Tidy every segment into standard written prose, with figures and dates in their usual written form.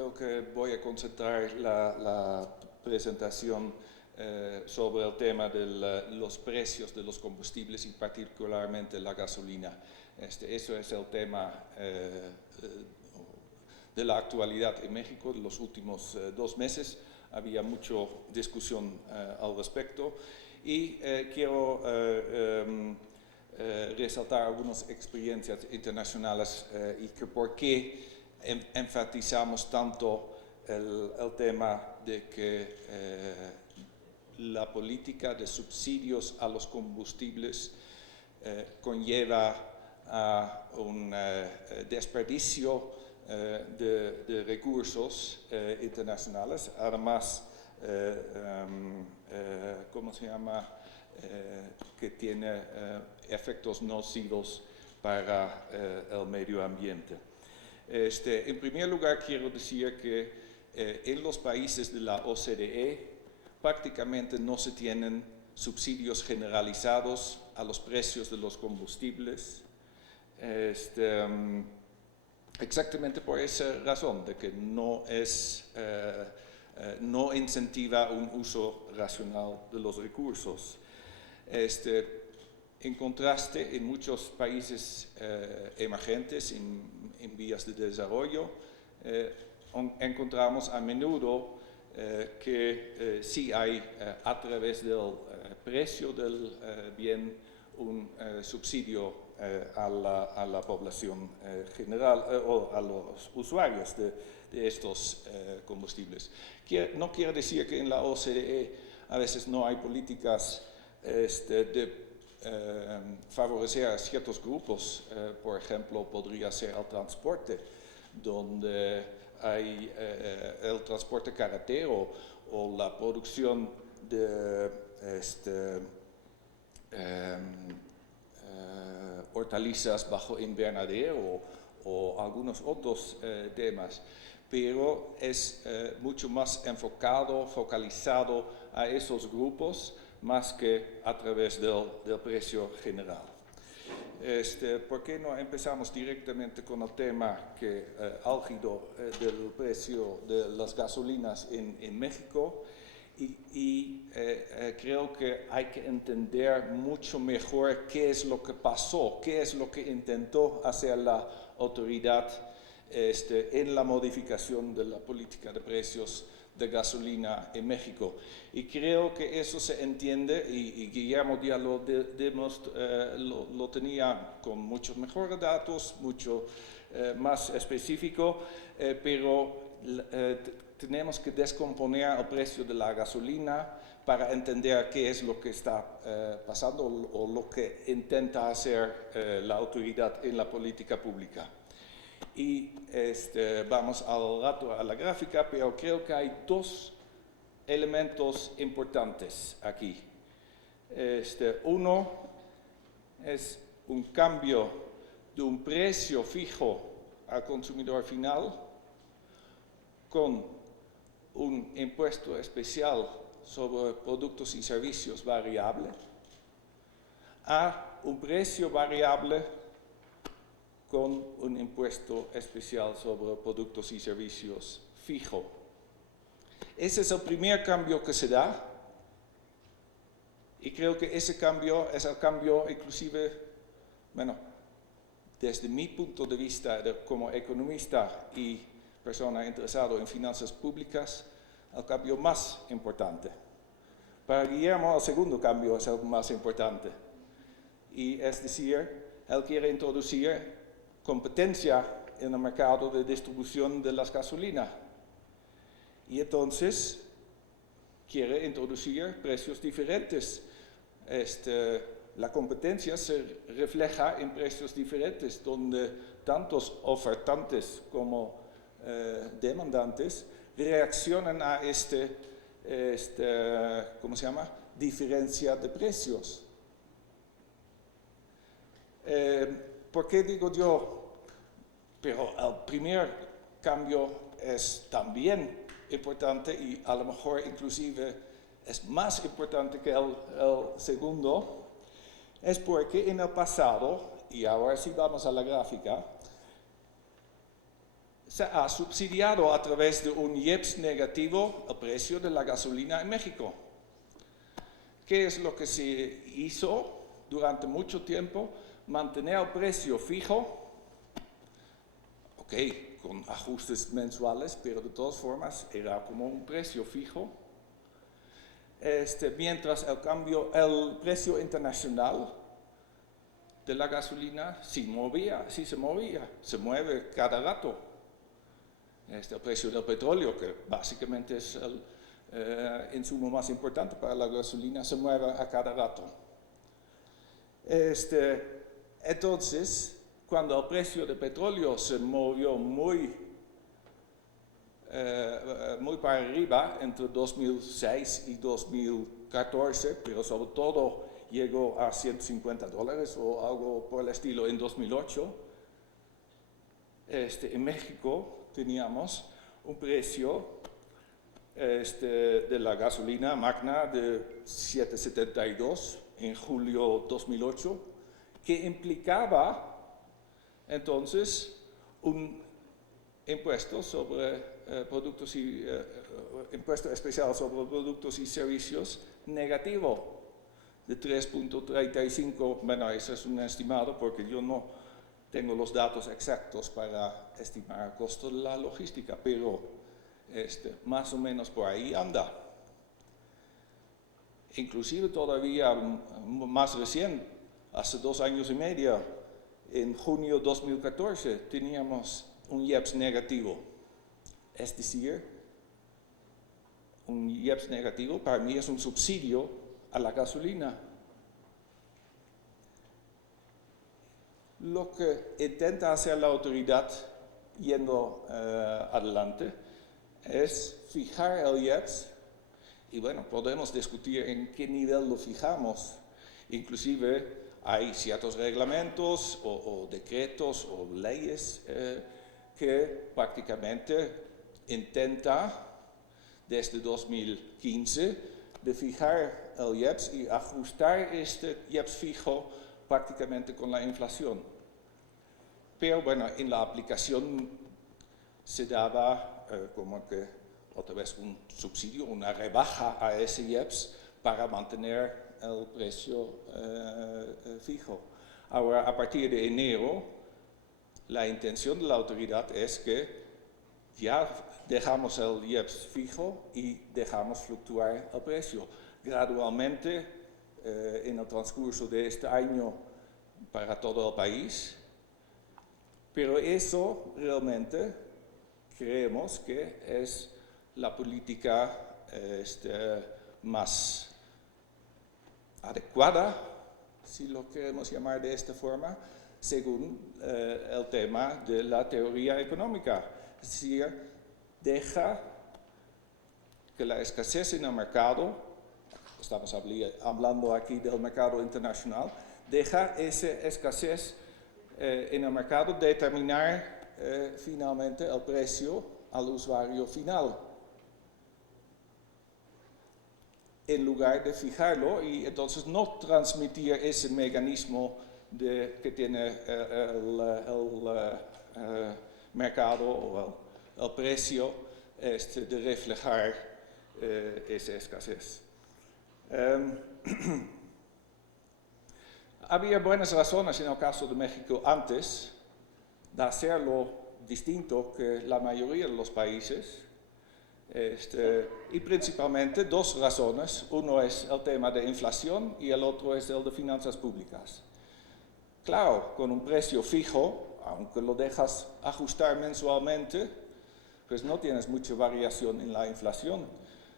creo que voy a concentrar la presentación sobre el tema de los precios de los combustibles y particularmente la gasolina. Eso es el tema de la actualidad en México de los últimos 2 meses. Había mucha discusión al respecto y quiero resaltar algunas experiencias internacionales y que por qué enfatizamos tanto el tema de que la política de subsidios a los combustibles conlleva a un desperdicio de recursos internacionales, además, ¿cómo se llama?, que tiene efectos nocivos para el medio ambiente. En primer lugar, quiero decir que en los países de la OCDE prácticamente no se tienen subsidios generalizados a los precios de los combustibles, exactamente por esa razón, de que no incentiva un uso racional de los recursos. En contraste, en muchos países emergentes, en vías de desarrollo, encontramos a menudo que sí hay a través del precio del bien un subsidio a la población general o a los usuarios de estos combustibles. No quiere decir que en la OCDE a veces no hay políticas de favorecer a ciertos grupos, por ejemplo, podría ser el transporte, donde hay el transporte carretero o la producción de hortalizas bajo invernadero o algunos otros temas, pero es mucho más focalizado a esos grupos más que a través del precio general. ¿Por qué no empezamos directamente con el tema álgido del precio de las gasolinas en México? Creo que hay que entender mucho mejor qué es lo que pasó, qué es lo que intentó hacer la autoridad en la modificación de la política de precios de gasolina en México. Y creo que eso se entiende, y Guillermo ya lo tenía con muchos mejores datos, mucho más específico, pero tenemos que descomponer el precio de la gasolina para entender qué es lo que está pasando o lo que intenta hacer la autoridad en la política pública. Y vamos al rato a la gráfica, pero creo que hay 2 elementos importantes aquí. Uno es un cambio de un precio fijo al consumidor final con un impuesto especial sobre productos y servicios variable a un precio variable con un impuesto especial sobre productos y servicios fijo. Ese es el primer cambio que se da y creo que ese cambio es el cambio inclusive, bueno, desde mi punto de vista como economista y persona interesada en finanzas públicas, el cambio más importante. Para Guillermo el segundo cambio es el más importante y es decir, él quiere introducir competencia en el mercado de distribución de las gasolinas y entonces quiere introducir precios diferentes. La competencia se refleja en precios diferentes donde tantos ofertantes como demandantes reaccionan a ¿cómo se llama?, diferencia de precios. ¿Por qué digo yo? Pero el primer cambio es también importante y a lo mejor inclusive es más importante que el segundo, es porque en el pasado, y ahora sí vamos a la gráfica, se ha subsidiado a través de un IEPS negativo el precio de la gasolina en México. ¿Qué es lo que se hizo durante mucho tiempo? Mantener el precio fijo, ok, con ajustes mensuales, pero de todas formas era como un precio fijo. Mientras el precio internacional de la gasolina sí se movía, se mueve cada rato. El precio del petróleo, que básicamente es el insumo más importante para la gasolina, se mueve a cada rato. Entonces, cuando el precio del petróleo se movió muy para arriba entre 2006 y 2014, pero sobre todo llegó a $150 o algo por el estilo en 2008, en México teníamos un precio de la gasolina magna de 7.72 en julio 2008, que implicaba entonces un impuesto sobre productos y impuesto especial sobre productos y servicios negativo de 3.35. Bueno, eso es un estimado porque yo no tengo los datos exactos para estimar el costo de la logística, pero más o menos por ahí anda. Inclusive todavía más recién, hace 2 años y medio, en junio 2014, teníamos un IEPS negativo. Es decir, un IEPS negativo para mí es un subsidio a la gasolina. Lo que intenta hacer la autoridad yendo adelante es fijar el IEPS, y bueno, podemos discutir en qué nivel lo fijamos. Inclusive hay ciertos reglamentos o decretos o leyes que prácticamente intenta desde 2015 de fijar el IEPS y ajustar este IEPS fijo prácticamente con la inflación. Pero bueno, en la aplicación se daba como que otra vez un subsidio, una rebaja a ese IEPS para mantener el precio fijo. Ahora, a partir de enero, la intención de la autoridad es que ya dejamos el IEPS fijo y dejamos fluctuar el precio. Gradualmente, en el transcurso de este año para todo el país, pero eso realmente creemos que es la política más adecuada, si lo queremos llamar de esta forma, según el tema de la teoría económica. Es decir, deja que la escasez en el mercado, estamos hablando aquí del mercado internacional, deja esa escasez en el mercado determinar finalmente el precio al usuario final, en lugar de fijarlo y entonces no transmitir ese mecanismo que tiene el mercado o el precio de reflejar esa escasez. Había buenas razones en el caso de México antes de hacerlo distinto que la mayoría de los países, y principalmente 2 razones. Uno es el tema de inflación y el otro es el de finanzas públicas. Claro, con un precio fijo, aunque lo dejas ajustar mensualmente, pues no tienes mucha variación en la inflación.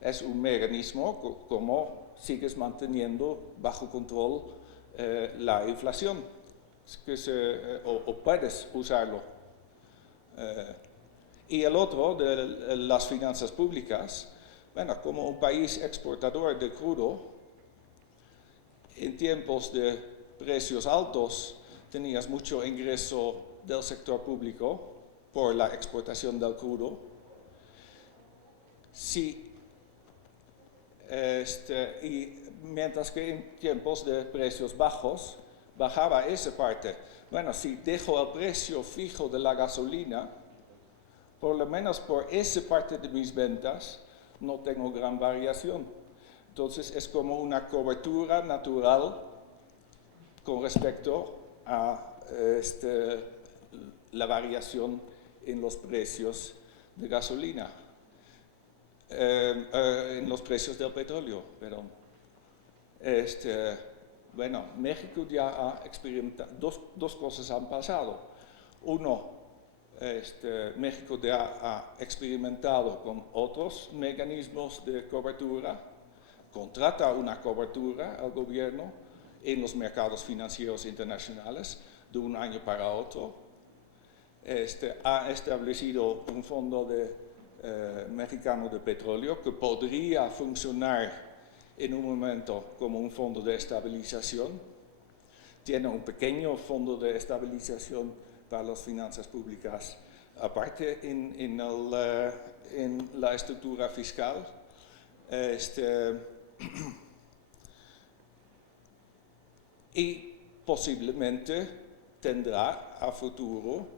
Es un mecanismo como sigues manteniendo bajo control la inflación, o puedes usarlo. Y el otro, de las finanzas públicas, bueno, como un país exportador de crudo, en tiempos de precios altos tenías mucho ingreso del sector público por la exportación del crudo. Y mientras que en tiempos de precios bajos bajaba esa parte. Bueno, si dejo el precio fijo de la gasolina, por lo menos por esa parte de mis ventas, no tengo gran variación. Entonces es como una cobertura natural con respecto a la variación en los precios de gasolina, en los precios del petróleo, perdón. Bueno, México ya ha experimentado, dos cosas han pasado. Uno, México ya ha experimentado con otros mecanismos de cobertura, contrata una cobertura al gobierno en los mercados financieros internacionales de un año para otro. Ha establecido un fondo mexicano de petróleo que podría funcionar en un momento como un fondo de estabilización. Tiene un pequeño fondo de estabilización para las finanzas públicas, aparte en la estructura fiscal. Y posiblemente tendrá a futuro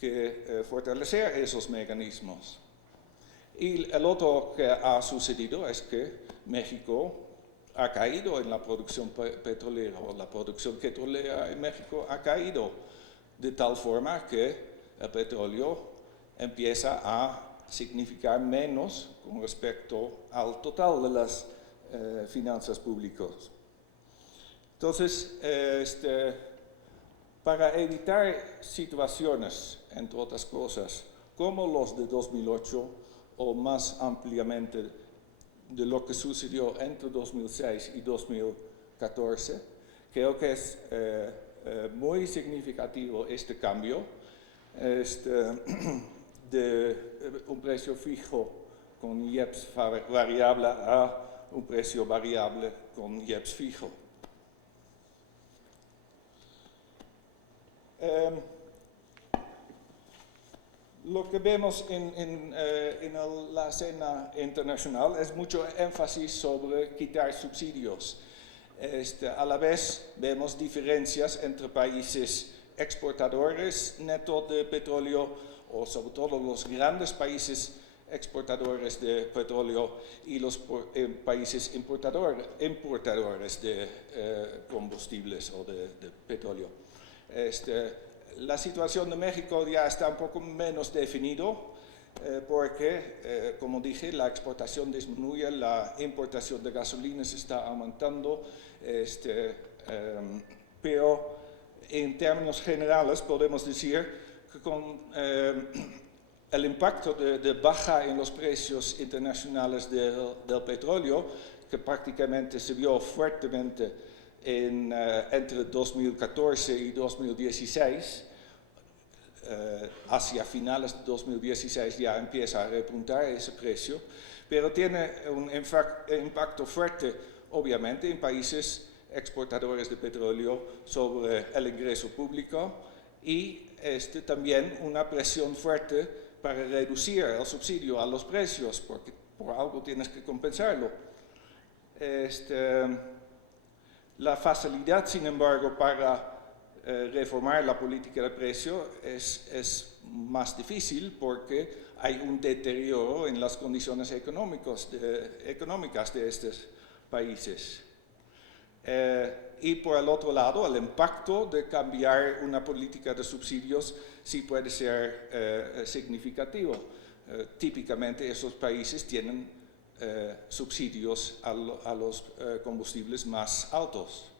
que fortalecer esos mecanismos. Y el otro que ha sucedido es que México ha caído en la producción petrolera, o la producción petrolera en México ha caído de tal forma que el petróleo empieza a significar menos con respecto al total de las finanzas públicas. Entonces, para evitar situaciones, entre otras cosas, como los de 2008 o más ampliamente de lo que sucedió entre 2006 y 2014, creo que es muy significativo este cambio de un precio fijo con IEPS variable a un precio variable con IEPS fijo. Lo que vemos en la escena internacional es mucho énfasis sobre quitar subsidios. A la vez vemos diferencias entre países exportadores neto de petróleo, o sobre todo los grandes países exportadores de petróleo y los países importadores de combustibles o de petróleo. La situación de México ya está un poco menos definido porque, como dije, la exportación disminuye, la importación de gasolina se está aumentando, pero en términos generales podemos decir que con el impacto de baja en los precios internacionales del petróleo, que prácticamente se vio fuertemente entre 2014 y 2016, hacia finales de 2016 ya empieza a repuntar ese precio, pero tiene un impacto fuerte, obviamente, en países exportadores de petróleo sobre el ingreso público y también una presión fuerte para reducir el subsidio a los precios, porque por algo tienes que compensarlo. La facilidad, sin embargo, para reformar la política de precio es más difícil porque hay un deterioro en las condiciones económicas de estos países. Y por el otro lado, el impacto de cambiar una política de subsidios sí puede ser significativo. Típicamente esos países tienen subsidios a los combustibles más altos.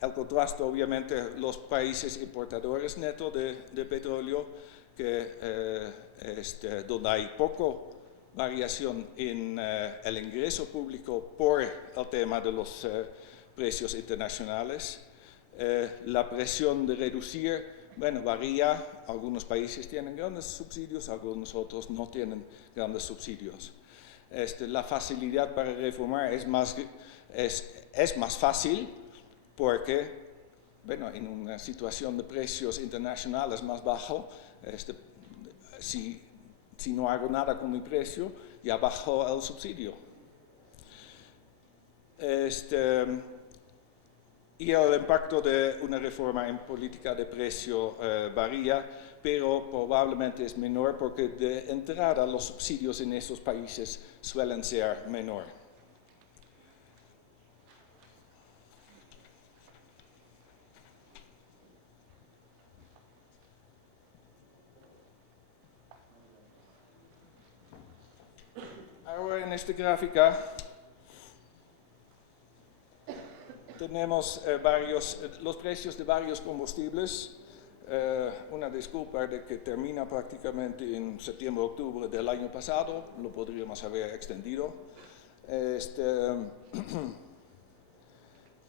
El contraste, obviamente, los países importadores netos de petróleo, donde hay poco variación en el ingreso público por el tema de los precios internacionales. La presión de reducir, bueno, varía. Algunos países tienen grandes subsidios, algunos otros no tienen grandes subsidios. La facilidad para reformar es más fácil porque, bueno, en una situación de precios internacionales más bajo, si no hago nada con mi precio, ya bajó el subsidio. Y el impacto de una reforma en política de precio varía, pero probablemente es menor porque de entrada los subsidios en esos países suelen ser menor. Ahora en esta gráfica tenemos los precios de varios combustibles. Una disculpa de que termina prácticamente en septiembre-octubre del año pasado, lo podríamos haber extendido.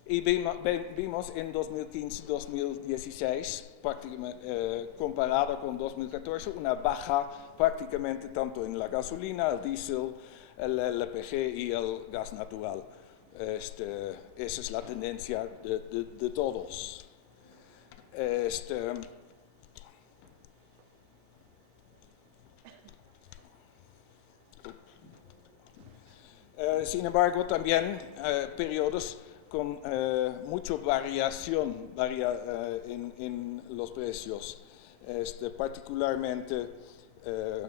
Y vimos en 2015-2016, comparado con 2014, una baja prácticamente tanto en la gasolina, el diésel, el LPG y el gas natural. Esa es la tendencia de todos. Sin embargo, también periodos con mucha variación en los precios, particularmente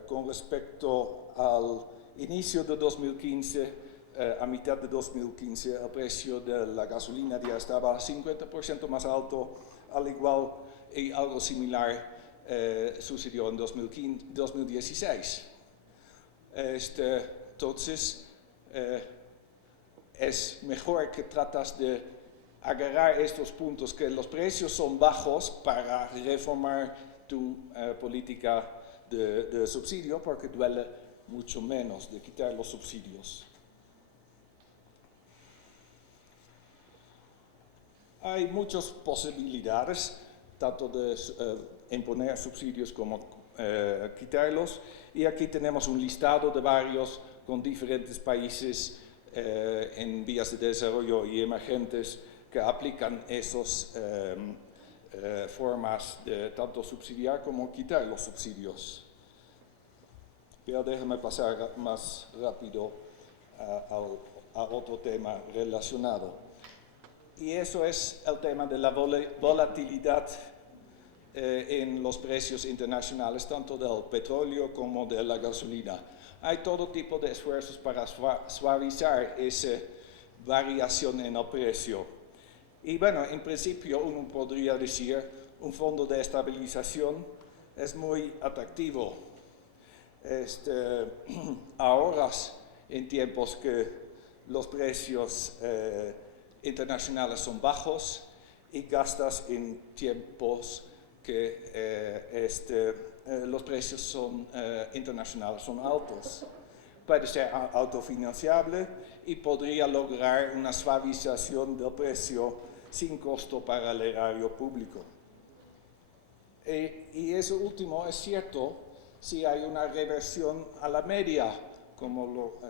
con respecto al inicio de 2015, a mitad de 2015 el precio de la gasolina ya estaba 50% más alto, al igual y algo similar sucedió en 2016. Entonces, es mejor que tratas de agarrar estos puntos que los precios son bajos para reformar tu política de subsidio, porque duele mucho menos de quitar los subsidios. Hay muchas posibilidades, tanto de imponer subsidios como quitarlos, y aquí tenemos un listado de varios con diferentes países en vías de desarrollo y emergentes que aplican esas formas de tanto subsidiar como quitar los subsidios. Pero déjame pasar más rápido a otro tema relacionado. Y eso es el tema de la volatilidad en los precios internacionales, tanto del petróleo como de la gasolina. Hay todo tipo de esfuerzos para suavizar esa variación en el precio. Y bueno, en principio uno podría decir, un fondo de estabilización es muy atractivo. Ahorras en tiempos que los precios internacionales son bajos y gastas en tiempos que los precios internacionales son altos. Puede ser autofinanciable y podría lograr una suavización del precio sin costo para el erario público. Y eso último es cierto si hay una reversión a la media, como lo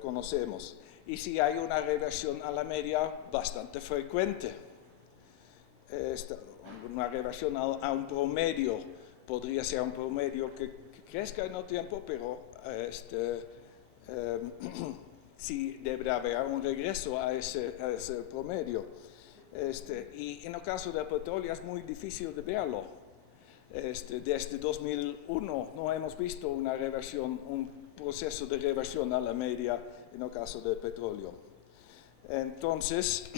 conocemos, y si hay una reversión a la media bastante frecuente. Una reversión a un promedio podría ser un promedio que crezca en el tiempo, pero sí deberá haber un regreso a ese promedio. Y en el caso del petróleo es muy difícil de verlo. Desde 2001 no hemos visto una reversión, un proceso de reversión a la media en el caso del petróleo. Entonces,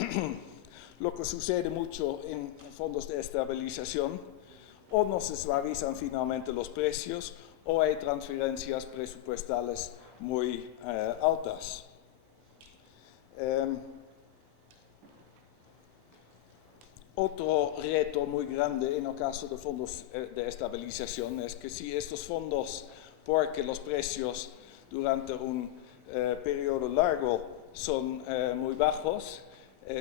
lo que sucede mucho en fondos de estabilización, o no se suavizan finalmente los precios, o hay transferencias presupuestales muy altas. Otro reto muy grande en el caso de fondos de estabilización es que si estos fondos, porque los precios durante un periodo largo son muy bajos,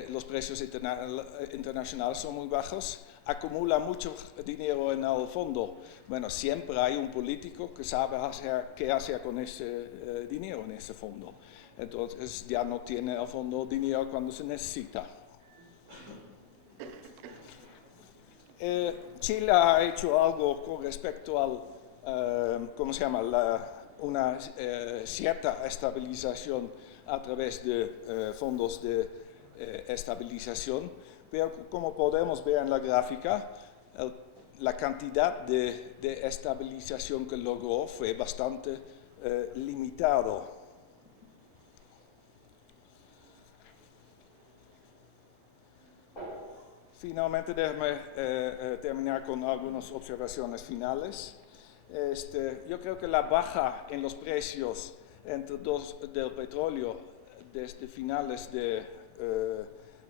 los precios internacionales son muy bajos, acumula mucho dinero en el fondo. Bueno, siempre hay un político que sabe qué hacer con ese dinero en ese fondo. Entonces ya no tiene el fondo dinero cuando se necesita. Chile ha hecho algo con respecto al, ¿cómo se llama? Una cierta estabilización a través de fondos de estabilización, pero como podemos ver en la gráfica, la cantidad de estabilización que logró fue bastante limitado. Finalmente, déjame terminar con algunas observaciones finales. Yo creo que la baja en los precios del petróleo desde finales de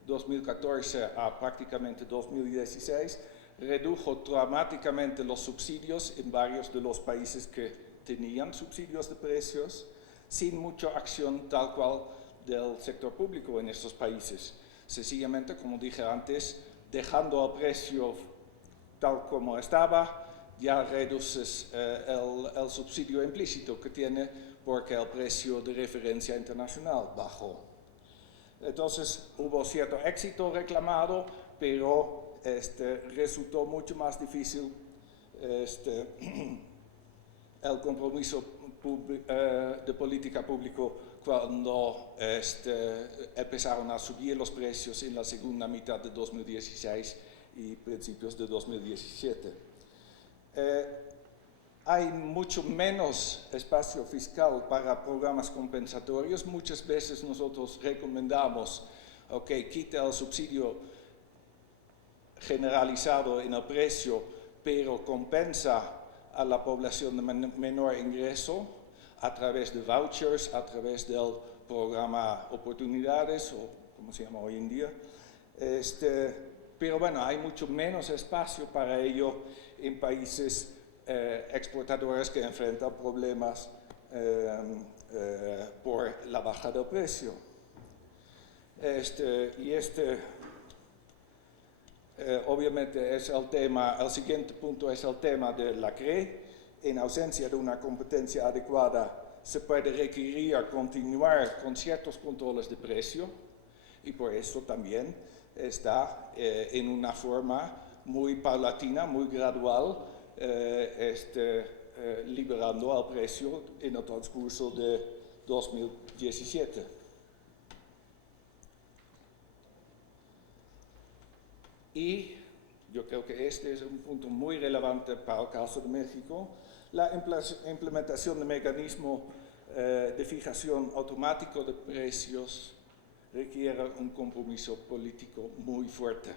2014 a prácticamente 2016 redujo dramáticamente los subsidios en varios de los países que tenían subsidios de precios, sin mucha acción tal cual del sector público en estos países. Sencillamente, como dije antes, dejando el precio tal como estaba, ya reduces el subsidio implícito que tiene porque el precio de referencia internacional bajó. Entonces hubo cierto éxito reclamado, pero resultó mucho más difícil el compromiso de política pública cuando empezaron a subir los precios en la segunda mitad de 2016 y principios de 2017. Hay mucho menos espacio fiscal para programas compensatorios. Muchas veces nosotros recomendamos, quita el subsidio generalizado en el precio, pero compensa a la población de menor ingreso a través de vouchers, a través del programa Oportunidades, o como se llama hoy en día. Pero bueno, hay mucho menos espacio para ello en países exportadores que enfrentan problemas por la baja del precio. Obviamente es el tema, el siguiente punto es el tema de la CRE. En ausencia de una competencia adecuada, se puede requerir continuar con ciertos controles de precio y por eso también está en una forma muy paulatina, muy gradual, liberando el precio en el transcurso de 2017. Y yo creo que este es un punto muy relevante para el caso de México. La implementación de mecanismo de fijación automático de precios requiere un compromiso político muy fuerte.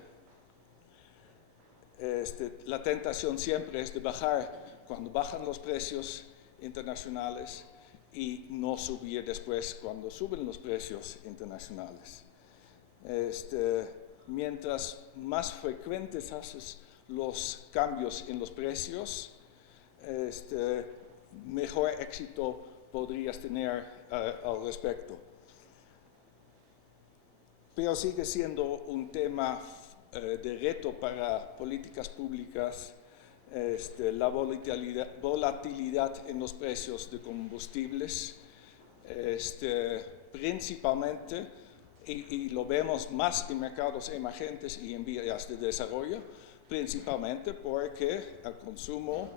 La tentación siempre es de bajar cuando bajan los precios internacionales y no subir después cuando suben los precios internacionales. Mientras más frecuentes haces los cambios en los precios, mejor éxito podrías tener al respecto. Pero sigue siendo un tema de reto para políticas públicas, la volatilidad en los precios de combustibles, principalmente, y lo vemos más en mercados emergentes y en vías de desarrollo, principalmente porque el consumo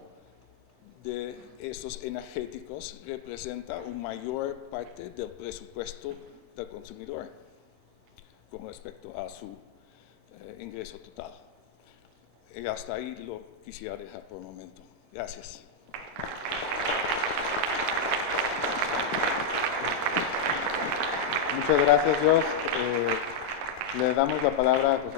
de estos energéticos representa una mayor parte del presupuesto del consumidor con respecto a su ingreso total. Y hasta ahí lo quisiera dejar por el momento. Gracias. Muchas gracias, Jos. Le damos la palabra a José